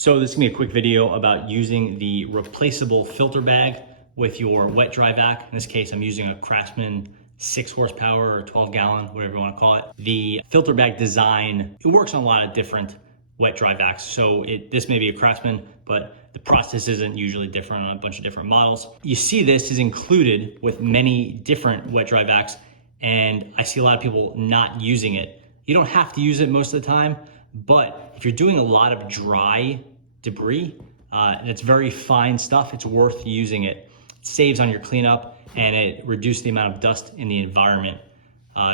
So this is gonna be a quick video about using the replaceable filter bag with your wet dry vac. In this case, I'm using a Craftsman 6 horsepower or 12 gallon, whatever you wanna call it. The filter bag design, it works on a lot of different wet dry vacs. So this may be a Craftsman, but the process isn't usually different on a bunch of different models. You see this is included with many different wet dry vacs, and I see a lot of people not using it. You don't have to use it most of the time, but if you're doing a lot of dry debris, and it's very fine stuff, it's worth using it. It saves on your cleanup and it reduces the amount of dust in the environment,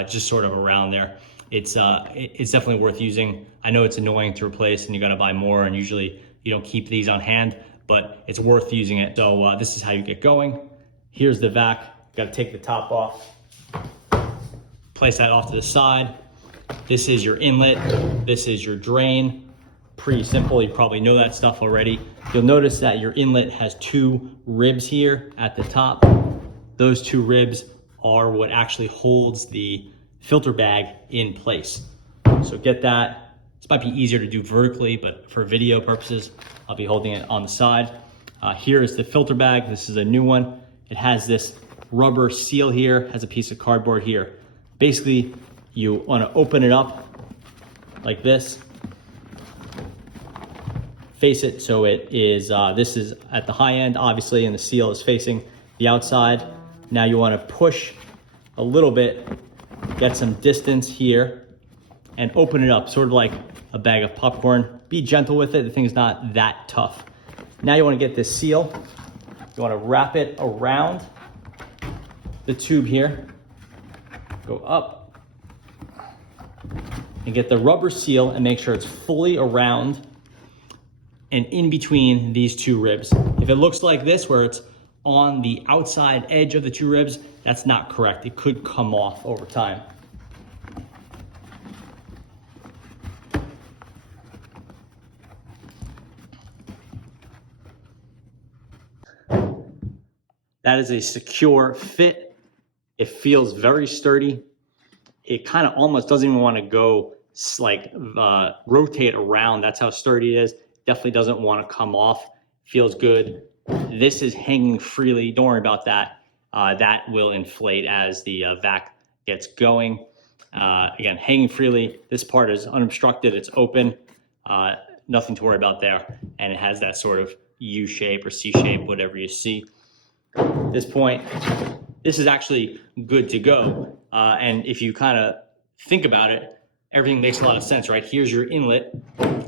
just sort of around there. It's definitely worth using. I know it's annoying to replace and you gotta buy more, and usually you don't keep these on hand, but it's worth using it. So this is how you get going. Here's the vac, gotta take the top off, place that off to the side. This is your inlet, this is your drain. Pretty simple, you probably know that stuff already. You'll notice that your inlet has 2 ribs here at the top. Those 2 ribs are what actually holds the filter bag in place. So get that. This might be easier to do vertically, but for video purposes, I'll be holding it on the side. Here is the filter bag. This is a new one. It has this rubber seal here, has a piece of cardboard here. Basically, you wanna open it up like this. Face it so it is, this is at the high end, obviously, and the seal is facing the outside. Now you wanna push a little bit, get some distance here, and open it up, sort of like a bag of popcorn. Be gentle with it, the thing's not that tough. Now you wanna get this seal. You wanna wrap it around the tube here, go up, and get the rubber seal and make sure it's fully around and in between these 2 ribs. If it looks like this, where it's on the outside edge of the 2 ribs, that's not correct. It could come off over time. That is a secure fit. It feels very sturdy. It kind of almost doesn't even want to go like rotate around. That's how sturdy it is. Definitely doesn't want to come off. Feels good. This is hanging freely. Don't worry about that. That will inflate as the vac gets going. Again, hanging freely. This part is unobstructed. It's open. Nothing to worry about there. And it has that sort of U shape or C shape, whatever you see. At this point, this is actually good to go. And if you kind of think about it, everything makes a lot of sense, right? Here's your inlet.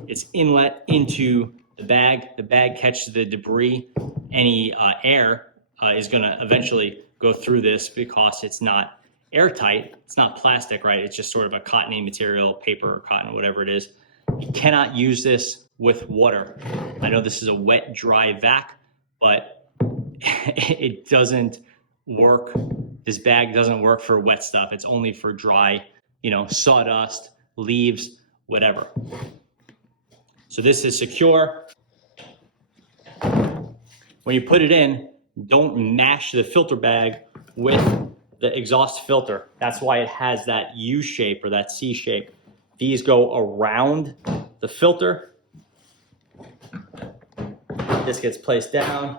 It's inlet into the bag. The bag catches the debris. Any air is gonna eventually go through this because it's not airtight. It's not plastic, right? It's just sort of a cottony material, paper or cotton, whatever it is. You cannot use this with water. I know this is a wet, dry vac, but it doesn't work. This bag doesn't work for wet stuff. It's only for dry, you know, sawdust, leaves, whatever. So this is secure. When you put it in, don't mash the filter bag with the exhaust filter. That's why it has that U shape or that C shape. These go around the filter. This gets placed down,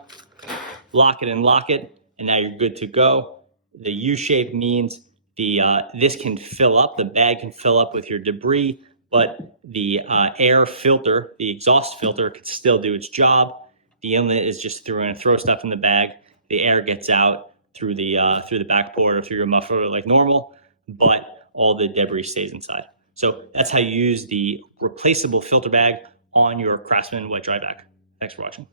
lock it and lock it, and now you're good to go. The U shape means this can fill up, the bag can fill up with your debris, but the air filter, the exhaust filter, can still do its job. The inlet is just throw stuff in the bag. The air gets out through the backboard or through your muffler like normal, but all the debris stays inside. So that's how you use the replaceable filter bag on your Craftsman wet dry vac. Thanks for watching.